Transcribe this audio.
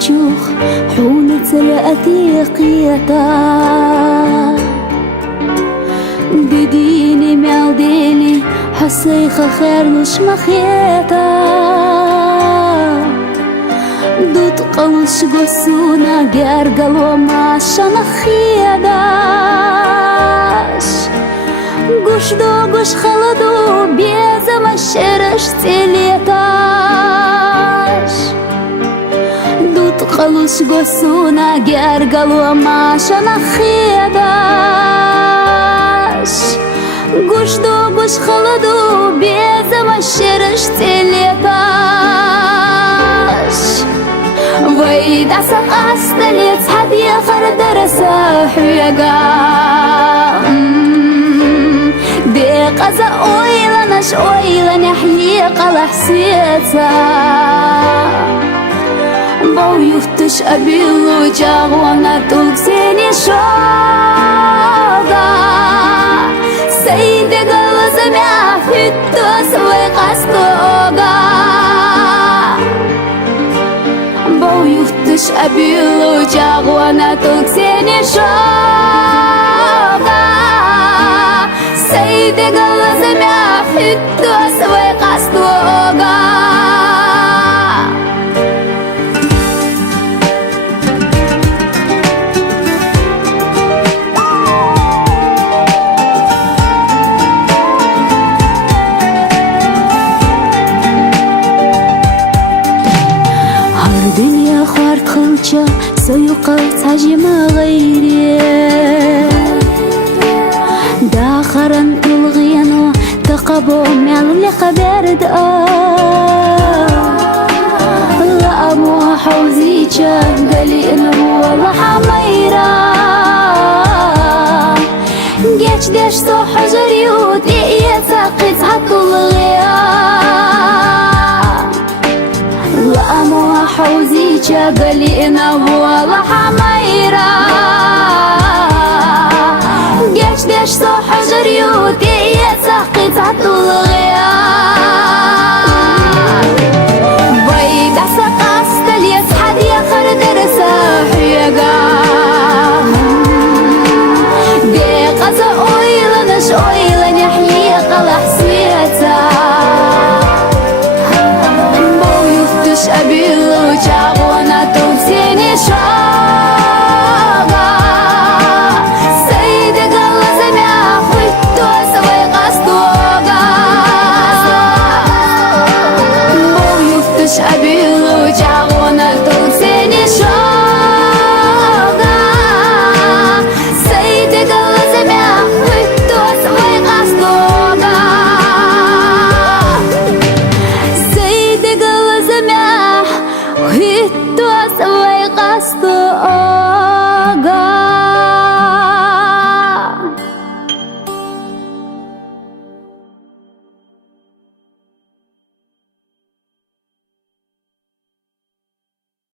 تشوخ حونة الأتيقيتا ديني معديلي حسيخة خير مش مخيتا دوت قوش قصونا جارقل وما شنخيداش قوش دو قوش خلدو بيزا ما شرش تليتاش دوت قوش قصونا جارقل وما شنخيداش قوش دو قوش خلدو بيزا ما شرش تليتاش ويدا سقاس تليت حدي خرد رساح يقا دي قزا اويلا نش اويلا نحيي قلح سيتا بو يفتش أبيلو جاغوانا تلقسيني شوغا سيدي قلزمي فتو سوي قصدوغا يفتش أبيلو جاغوانا تلقسيني شوغا سيدي قلزمي فتو سوي قصدوغا الدنيا خوارت خلشة سيقات هجم غيري داخرا تلغينو تقبو معلي خبر لا أمو حوزيجة قالي إنه والله حميرا جيش ديش سو حجريوت إيه تاقيت هتلغيا أمو حوزيجة قالي إنه والله حميرا جيش ديش سو حجر يودي يساقط عطولغيا بيدا سقاس تليس حد يخرد رساح يقا دي قزا اويلا نش اويلا نحيي قلح سيتا أبيلو جاغ